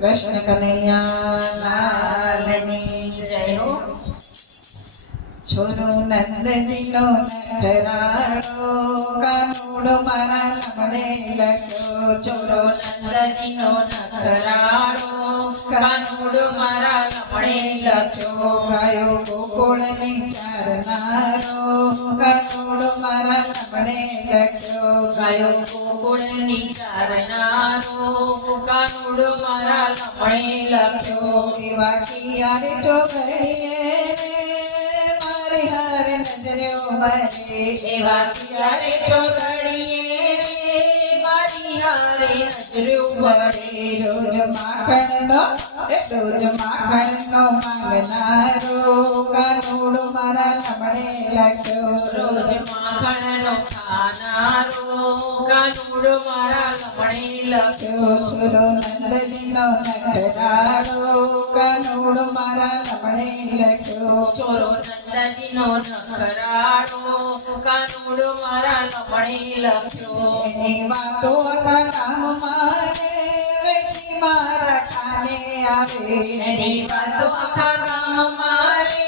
कृष्ण कन्हैया लाल की जय हो। छोरो नंद जी नो नखराड़ो कानूड़ मारा लमड़े लग्यो। छोरो नंद जी नो नखराड़ो कानूड़ मारा लमड़े लग्यो। गायो गोकुल में चारनारो कानूड़ मारा लमड़े लग्यो। गायो गोकुल में चारनारो कानूड़ मारा लमड़े लग्यो। एवा किया रे चोगड़िए रे हर नजरो मरे। एवा किया रे चोगड़िए रे मारी हारे नजरो मरे। रोज माखण नो मांगनारो कानूड़ मारा लमड़े लग्यो। रोज माखण नो खानारो कानूड़ मारा लमड़े लग्यो। छोरो नंद जी नो नखराड़ो कानूड़ मारा लमड़े लग्यो। छोरो नंद जी नो नखराड़ो कानूड़ मारा लमड़े लग्यो। एनी वातो आखा गाम मारे वेठी मारा खाने आवे। एनी वातो आखा गाम मारे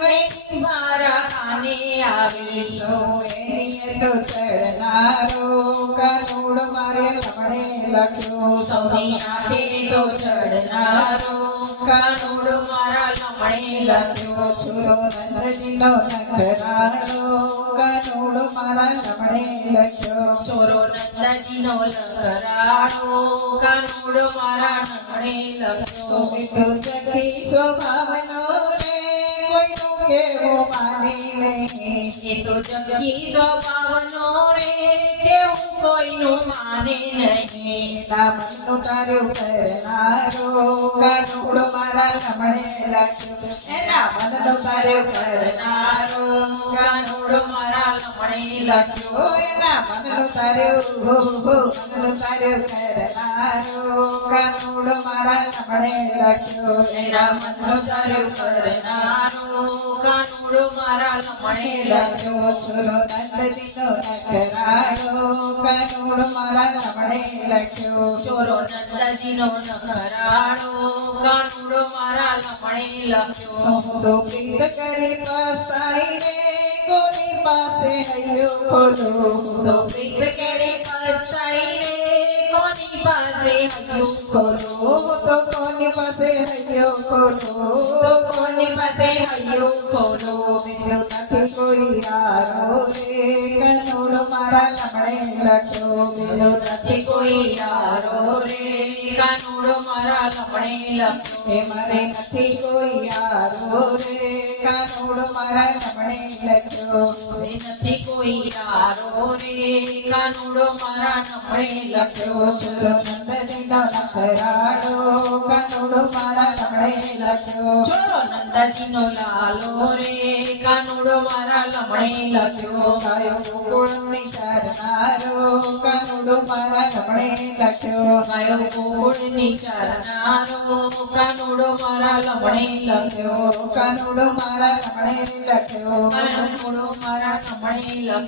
वेठी मारा खाने आवे। सो एनी तो चढ़नारो कानूड़ मारे लमड़े लग्यो। सौनी आखे तो चढ़नारो कानूड़ मारा लमड़े लग्यो। छोरो नंद जी नो नखराड़ो कानूड़ मारा लमड़े लग्यो। छोरो नंद जी नो नखराड़ो कानूड़ मारा लमड़े लग्यो। तो जति स्वभावनो रे कोई नो केवो माने नहीं। ये तो जति स्वभावनो रे केवो कोई नो माने नहीं। मन नो तार्यो करनारो कानूड़ मारा लमड़े लग्यो। एना मन नो तार्यो करनारो कानूड़ मारा लमड़े लग्यो। एना मन नो तार्यो करनारो कानूड़ मारा लमड़े लग्यो। एना मन नो तार्यो करनारो कानूड़ मारा लमड़े लग्यो। छोरो नंद जी नो नखराड़ो कानूड़ मारा लमड़े लग्यो। छोरो नंद जी नो नखराड़ो कानूड़ मारा लमड़े लग्यो। तो प्रीत करी पछताई रे कोनी पासे हयो खोलो। तो प्रीत करी पछताई रे कोनी पासे हयो खोलो। तो कोनी पासे हयो खोलो। तो कोनी पासे हयो खोलो। बिंदु नथी कोई यारो रे कानूड़ मारा लमड़े लग्यो। बिंदु नथी कोई यारो रे कानूड़ मारा लमड़े लग्यो। हे मारे नथी कोई यारो रे कानूड़ मारा लमड़े लग्यो। हे नथी कोई यारो रे कानूड़ मारा लमड़े लग्यो। छोरो नंद जी नो नखराड़ो कानूड़ मारा लमड़े लग्यो। छोरो नंद जी नो लालो रे कानूड़ मारा लमड़े लग्यो। गायो गोकुल में चारनारो कानूड़ मारा लमड़े लग्यो। गायो गोकुल में चारनारो कानूड़ मारा लमड़े लग्यो। कानूड़ मारा लमड़े लग्यो। कानूड़ मारा लमड़े लग्यो।